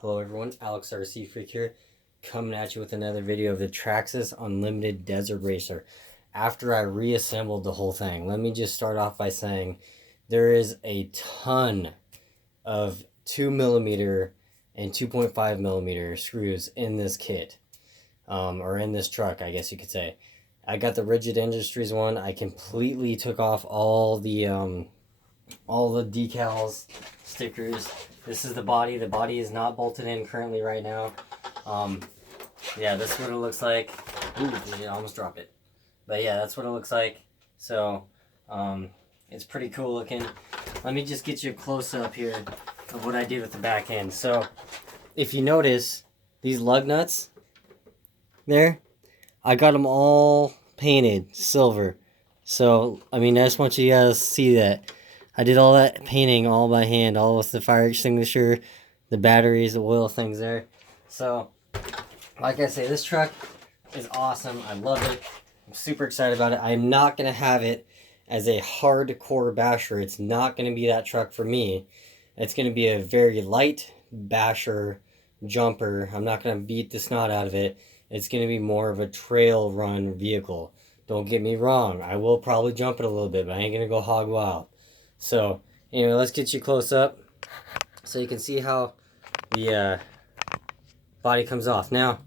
Hello everyone, Alex RC Freak here, coming at you with another video of the Traxxas Unlimited Desert Racer. After I reassembled the whole thing, let me just start off by saying there is a ton of 2mm and 2.5mm screws in this kit, or in this truck, I guess you could say. I got the Rigid Industries one. I completely took off all the decals, stickers. This is the body. The body is not bolted in currently right now. Yeah, this is what it looks like. Ooh, I almost dropped it. But yeah, that's what it looks like. So, it's pretty cool looking. Let me just get you a close-up here of what I did with the back end. So, if you notice, these lug nuts there, I got them all painted silver. So, I mean, I just want you guys to see that. I did all that painting all by hand, all with the fire extinguisher, the batteries, the oil things there. So, like I say, this truck is awesome. I love it. I'm super excited about it. I'm not going to have it as a hardcore basher. It's not going to be that truck for me. It's going to be a very light basher jumper. I'm not going to beat the snot out of it. It's going to be more of a trail run vehicle. Don't get me wrong. I will probably jump it a little bit, but I ain't going to go hog wild. So, anyway, let's get you close up so you can see how the body comes off. Now,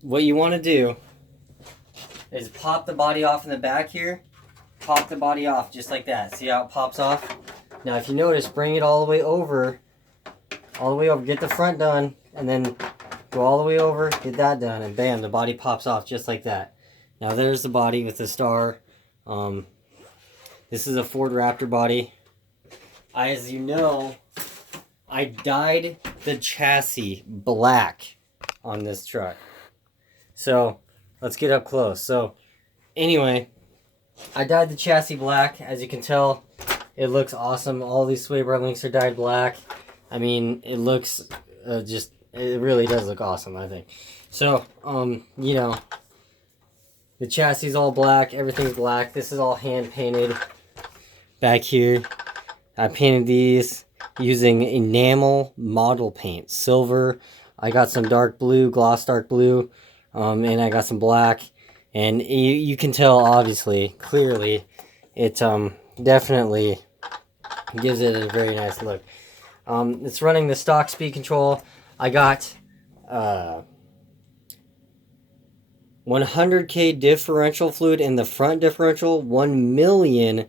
what you want to do is pop the body off in the back here. Pop the body off just like that. See how it pops off? Now, if you notice, bring it all the way over. Get the front done, and then go all the way over, get that done, and bam, the body pops off just like that. Now, there's the body with the star. This is a Ford Raptor body. As you know, I dyed the chassis black on this truck. So, let's get up close. So, anyway, I dyed the chassis black. As you can tell, it looks awesome. All these sway bar links are dyed black. I mean, it looks it really does look awesome, I think. So, you know, the chassis is all black. Everything's black. This is all hand painted. Back here, I painted these using enamel model paint, silver. I got some dark blue, gloss dark blue, and I got some black. And you can tell, obviously, clearly, it definitely gives it a very nice look. It's running the stock speed control. I got 100K differential fluid in the front differential, 1 million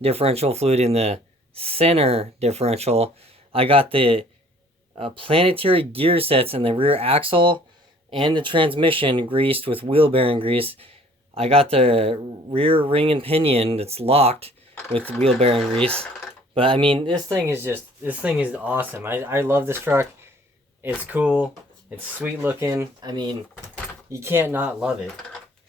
differential fluid in the center differential. I got the planetary gear sets in the rear axle and the transmission greased with wheel bearing grease. I got the rear ring and pinion that's locked with wheel bearing grease. But I mean, this thing is awesome. I love this truck. It's cool. It's sweet looking. I mean, you can't not love it.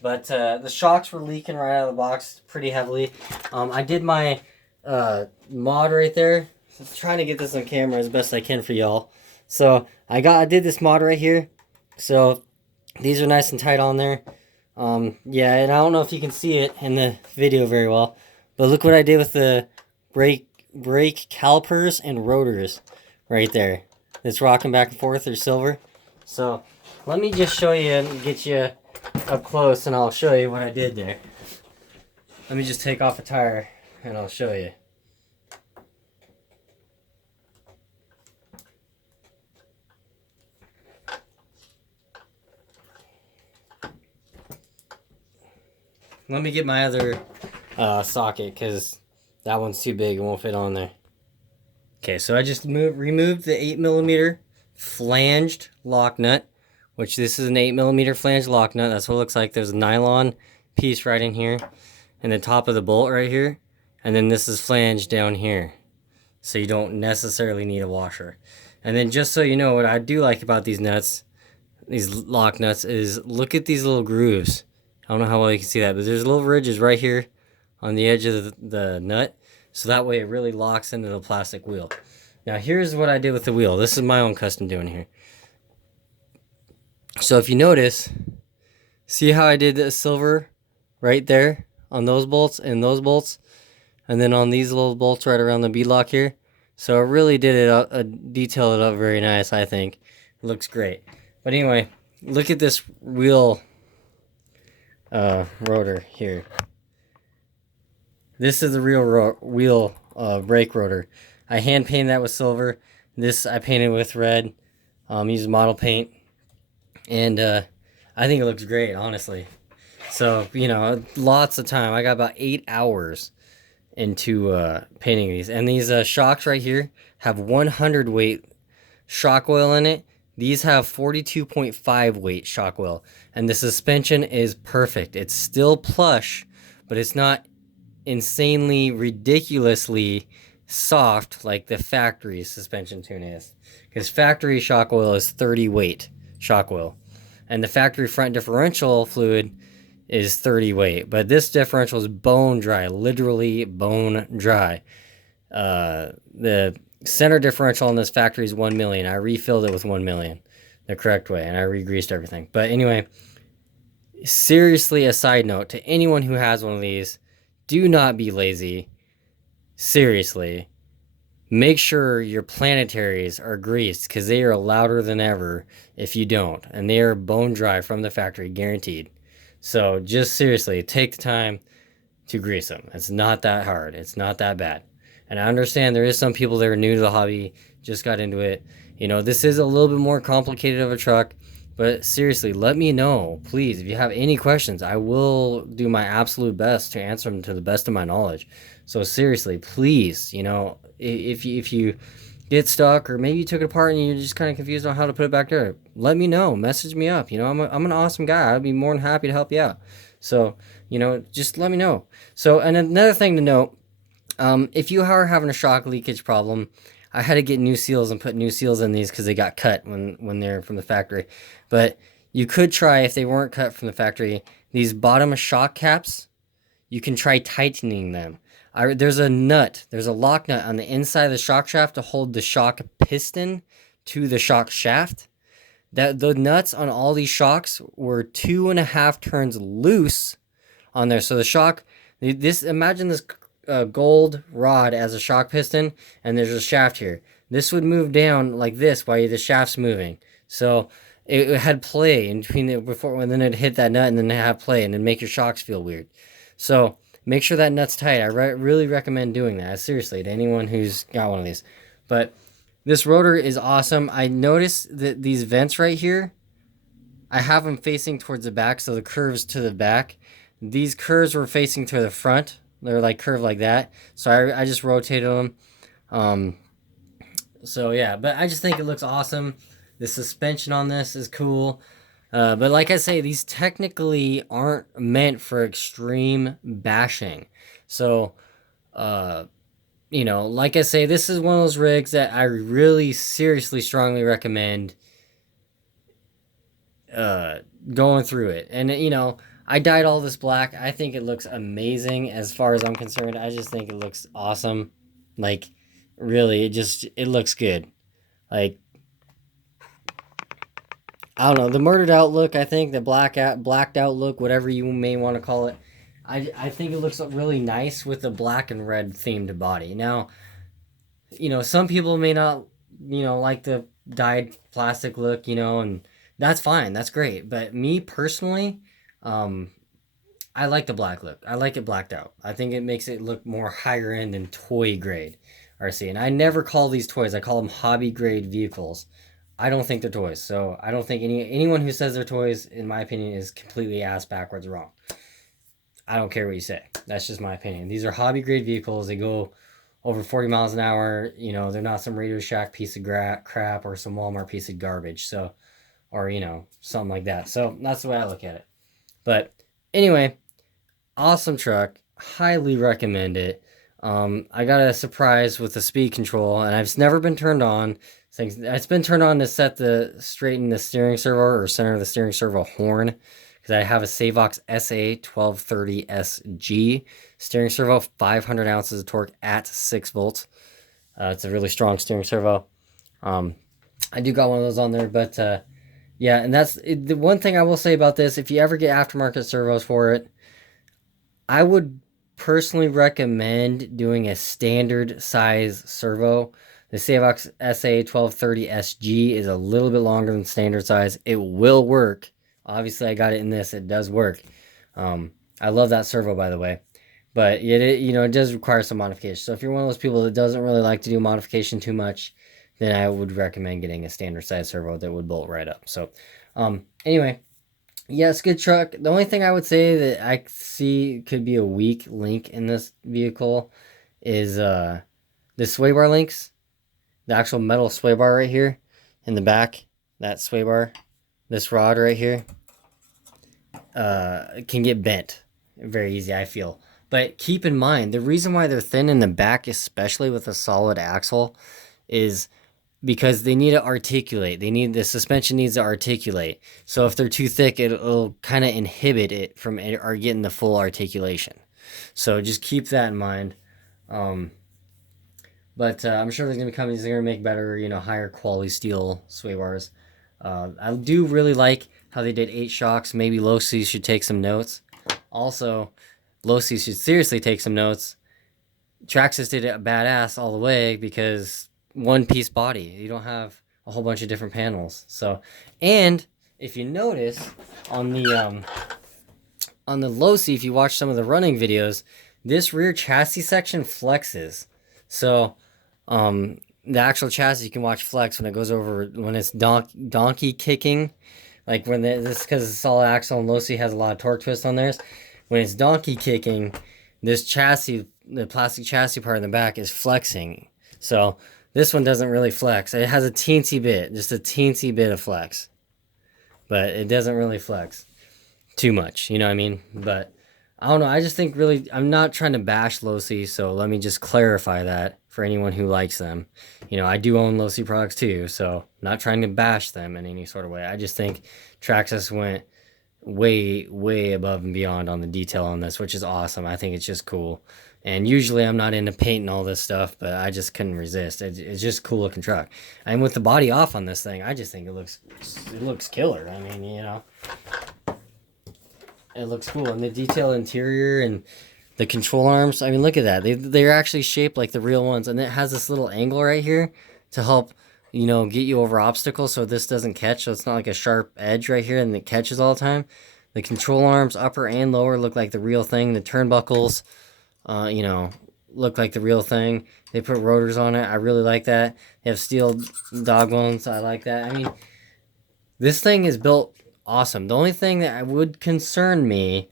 But the shocks were leaking right out of the box pretty heavily. I did my mod right there. I'm trying to get this on camera as best I can for y'all. So I did this mod right here. So these are nice and tight on there. Yeah, and I don't know if you can see it in the video very well, but look what I did with the brake calipers and rotors right there. It's rocking back and forth. They're silver. So let me just show you and get you up close, and I'll show you what I did there. Let me just take off a tire and I'll show you. Let me get my other socket, because that one's too big. It won't fit on there. Okay, so I just removed the 8mm flanged lock nut, which this is an 8mm flanged lock nut. That's what it looks like. There's a nylon piece right in here and the top of the bolt right here, and then this is flanged down here, so you don't necessarily need a washer. And then, just so you know, what I do like about these nuts, these lock nuts, is look at these little grooves. I don't know how well you can see that, but there's little ridges right here on the edge of the nut, so that way it really locks into the plastic wheel. Now, here's what I did with the wheel. This is my own custom doing here. So if you notice, see how I did the silver right there on those bolts and those bolts, and then on these little bolts right around the beadlock here, So it really did it up, detailed it up very nice, I think. It looks great. But anyway, look at this wheel rotor here. This is the real wheel brake rotor. I hand painted that with silver. This I painted with red. Used model paint. And I think it looks great, honestly. So, you know, lots of time. I got about 8 hours into painting these. And these shocks right here have 100 weight shock oil in it. These have 42.5 weight shock oil. And the suspension is perfect. It's still plush, but it's not insanely, ridiculously soft like the factory suspension tune is. Because factory shock oil is 30 weight shock oil. And the factory front differential fluid is 30 weight. But this differential is bone dry, literally bone dry. The center differential on this factory is 1 million. I refilled it with 1 million the correct way, and I re-greased everything. But anyway, seriously, a side note to anyone who has one of these, do not be lazy. Seriously. Make sure your planetaries are greased, because they are louder than ever if you don't. And they are bone dry from the factory, guaranteed. So just seriously, take the time to grease them. It's not that hard. It's not that bad. And I understand there is some people that are new to the hobby, just got into it. You know, this is a little bit more complicated of a truck. But seriously, let me know, please. If you have any questions, I will do my absolute best to answer them to the best of my knowledge. So seriously, please, you know, if you get stuck, or maybe you took it apart and you're just kind of confused on how to put it back there, let me know. Message me up. You know, I'm an awesome guy. I'd be more than happy to help you out. So, you know, just let me know. So, and another thing to note, if you are having a shock leakage problem, I had to get new seals and put new seals in these because they got cut when they're from the factory. But you could try, if they weren't cut from the factory, these bottom shock caps, you can try tightening them. There's a lock nut on the inside of the shock shaft to hold the shock piston to the shock shaft. The nuts on all these shocks were 2.5 turns loose on there. So the shock, imagine this gold rod as a shock piston, and there's a shaft here. This would move down like this while the shaft's moving. So it had play in between and then it hit that nut, and then it had play, and then make your shocks feel weird. So make sure that nut's tight. I really recommend doing that, seriously, to anyone who's got one of these. But this rotor is awesome. I noticed that these vents right here, I have them facing towards the back, so the curves to the back. These curves were facing to the front. They're like curved like that. So I just rotated them. So yeah, but I just think it looks awesome. The suspension on this is cool. But like I say, these technically aren't meant for extreme bashing. So, you know, like I say, this is one of those rigs that I really seriously strongly recommend going through it. And, you know, I dyed all this black. I think it looks amazing as far as I'm concerned. I just think it looks awesome. Like, really, it looks good. Like, I don't know, the murdered out look, I think, the blacked out look, whatever you may want to call it, I think it looks really nice with the black and red themed body. Now, you know, some people may not, you know, like the dyed plastic look, you know, and that's fine, that's great. But me personally, I like the black look. I like it blacked out. I think it makes it look more higher end than toy grade RC. And I never call these toys, I call them hobby grade vehicles. I don't think they're toys. So I don't think anyone who says they're toys, in my opinion, is completely ass backwards wrong. I don't care what you say. That's just my opinion. These are hobby grade vehicles. They go over 40 miles an hour. You know, they're not some Radio Shack piece of crap or some Walmart piece of garbage. So, or, you know, something like that. So that's the way I look at it. But anyway, awesome truck. Highly recommend it. I got a surprise with the speed control, and It's never been turned on. It's been turned on to straighten the steering servo, or center the steering servo horn, because I have a Savox SA1230SG steering servo, 500 ounces of torque at 6 volts. It's a really strong steering servo. I do got one of those on there, but yeah, and that's it. The one thing I will say about this: if you ever get aftermarket servos for it, I would personally recommend doing a standard size servo. The Savox SA1230SG is a little bit longer than standard size. It will work. Obviously, I got it in this. It does work. I love that servo, by the way. But it does require some modification. So if you're one of those people that doesn't really like to do modification too much, then I would recommend getting a standard size servo that would bolt right up. So anyway, yes, good truck. The only thing I would say that I see could be a weak link in this vehicle is the sway bar links. The actual metal sway bar right here in the back, that sway bar, this rod right here, can get bent very easy, I feel. But keep in mind, the reason why they're thin in the back, especially with a solid axle, is because they need to articulate. The suspension needs to articulate. So if they're too thick, it'll kind of inhibit it from getting the full articulation. So just keep that in mind. But I'm sure there's gonna be companies that are gonna make better, higher quality steel sway bars. I do really like how they did 8 shocks. Maybe low C should take some notes. Also, low C should seriously take some notes. Traxxas did it badass all the way because one piece body. You don't have a whole bunch of different panels. So, and if you notice on the low C, if you watch some of the running videos, this rear chassis section flexes. So, the actual chassis you can watch flex when it goes over, when it's donkey kicking, like when this, because it's solid axle and low C has a lot of torque twist on theirs. When it's donkey kicking, this chassis, the plastic chassis part in the back is flexing. So this one doesn't really flex. It has a teensy bit, just a teensy bit of flex, but it doesn't really flex too much. You know what I mean? But I don't know. I just think really, I'm not trying to bash low C, so let me just clarify that for anyone who likes them. I do own low C products too, so I'm not trying to bash them in any sort of way. I just think Traxxas went way, way above and beyond on the detail on this, which is awesome. I think it's just cool. And usually I'm not into painting all this stuff, but I just couldn't resist. It's just a cool looking truck. And with the body off on this thing, I just think it looks killer. I mean, it looks cool. And the detailed interior and the control arms, I mean, look at that. They're actually shaped like the real ones. And it has this little angle right here to help, get you over obstacles so this doesn't catch. So it's not like a sharp edge right here and it catches all the time. The control arms, upper and lower, look like the real thing. The turnbuckles, look like the real thing. They put rotors on it. I really like that. They have steel dog bones. I like that. I mean, this thing is built awesome. The only thing that would concern me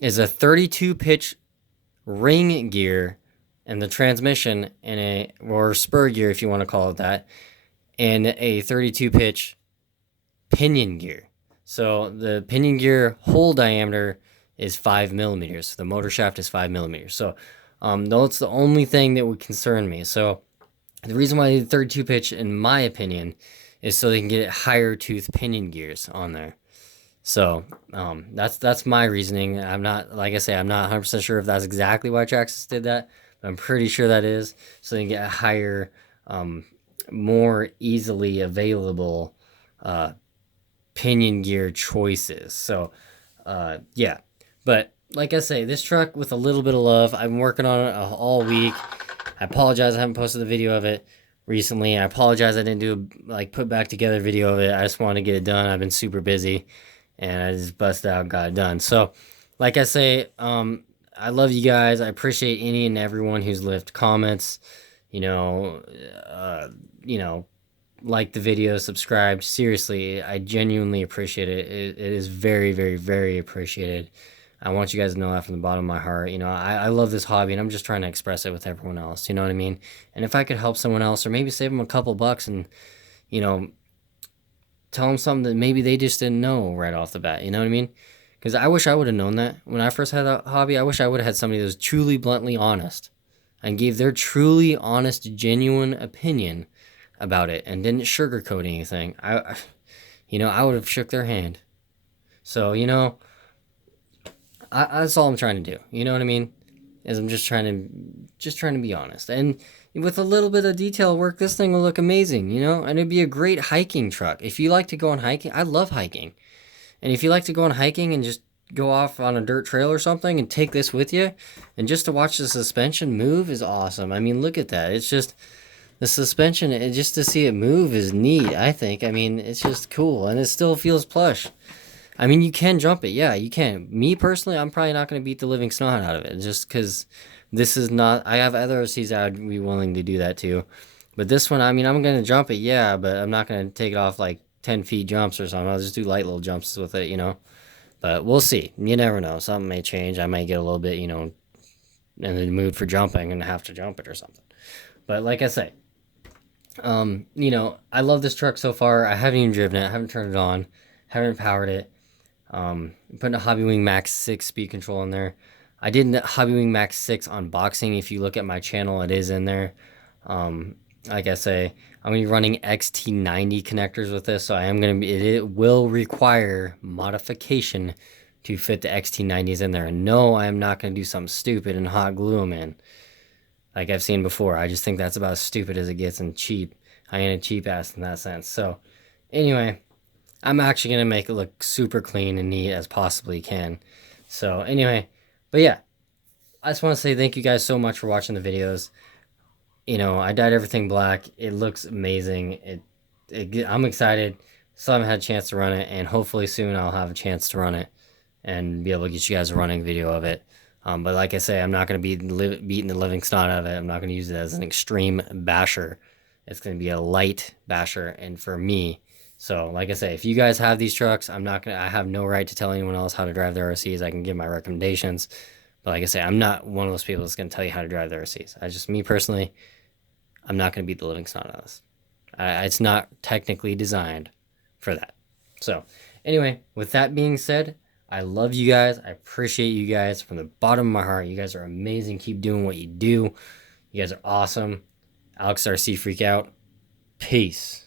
is a 32 pitch ring gear and the transmission or spur gear, if you want to call it that, and a 32 pitch pinion gear. So the pinion gear hole diameter is 5 millimeters. The motor shaft is 5 millimeters. So that's the only thing that would concern me. So the reason why they did 32 pitch, in my opinion, is so they can get higher tooth pinion gears on there. So that's my reasoning. I'm not, like I say, I'm not 100% sure if that's exactly why Traxxas did that, but I'm pretty sure that is so they can get a higher, more easily available pinion gear choices. So yeah, but like I say, this truck with a little bit of love. I've been working on it all week. I apologize I haven't posted the video of it recently. I apologize I didn't do put back together video of it. I just wanted to get it done. I've been super busy and I just busted out and got it done. So like I say, I love you guys. I appreciate any and everyone who's left comments, like the video, subscribed. Seriously, I genuinely appreciate it. It is very, very, very appreciated. I want you guys to know that from the bottom of my heart. I love this hobby and I'm just trying to express it with everyone else. You know what I mean? And if I could help someone else or maybe save them a couple bucks and, tell them something that maybe they just didn't know right off the bat. You know what I mean? Because I wish I would have known that when I first had that hobby. I wish I would have had somebody that was truly, bluntly honest and gave their truly honest, genuine opinion about it and didn't sugarcoat anything. I would have shook their hand. So, that's all I'm trying to do. You know what I mean? Is I'm just trying to be honest. And with a little bit of detail work, this thing will look amazing, and it'd be a great hiking truck. If you like to go on hiking, I love hiking. And if you like to go on hiking and just go off on a dirt trail or something and take this with you, and just to watch the suspension move is awesome. I mean, look at that. It's just the suspension, and just to see it move is neat, I think. I mean, it's just cool, and it still feels plush. I mean, you can jump it. Yeah, you can. Me personally, I'm probably not going to beat the living snot out of it just because this is not. I have other OCs I would be willing to do that too. But this one, I mean, I'm going to jump it, yeah, but I'm not going to take it off like 10 feet jumps or something. I'll just do light little jumps with it, you know? But we'll see. You never know. Something may change. I might get a little bit, you know, in the mood for jumping and have to jump it or something. But like I say, you know, I love this truck so far. I haven't even driven it. I haven't turned it on. Haven't powered it. Putting a Hobbywing Max 6 speed control in there. I did Hobbywing Max 6 unboxing. If you look at my channel, it is in there. Like I say, I'm going to be running XT90 connectors with this, so I am going to be, it will require modification to fit the XT90s in there. And no, I am not going to do something stupid and hot glue them in, like I've seen before. I just think that's about as stupid as it gets and cheap. I ain't a cheap ass in that sense. So, anyway, I'm actually going to make it look super clean and neat as possibly can. So, anyway, but yeah, I just want to say thank you guys so much for watching the videos. You know, I dyed everything black. It looks amazing. I'm excited. Still haven't had a chance to run it, and hopefully soon I'll have a chance to run it and be able to get you guys a running video of it. But like I say, I'm not going to be beating the living snot out of it. I'm not going to use it as an extreme basher. It's going to be a light basher, and for me. So, like I say, if you guys have these trucks, I have no right to tell anyone else how to drive their RCs. I can give my recommendations. But like I say, I'm not one of those people that's going to tell you how to drive their RCs. Me personally, I'm not going to beat the living snot out of this. It's not technically designed for that. So, anyway, with that being said, I love you guys. I appreciate you guys from the bottom of my heart. You guys are amazing. Keep doing what you do. You guys are awesome. Alex RC Freak out. Peace.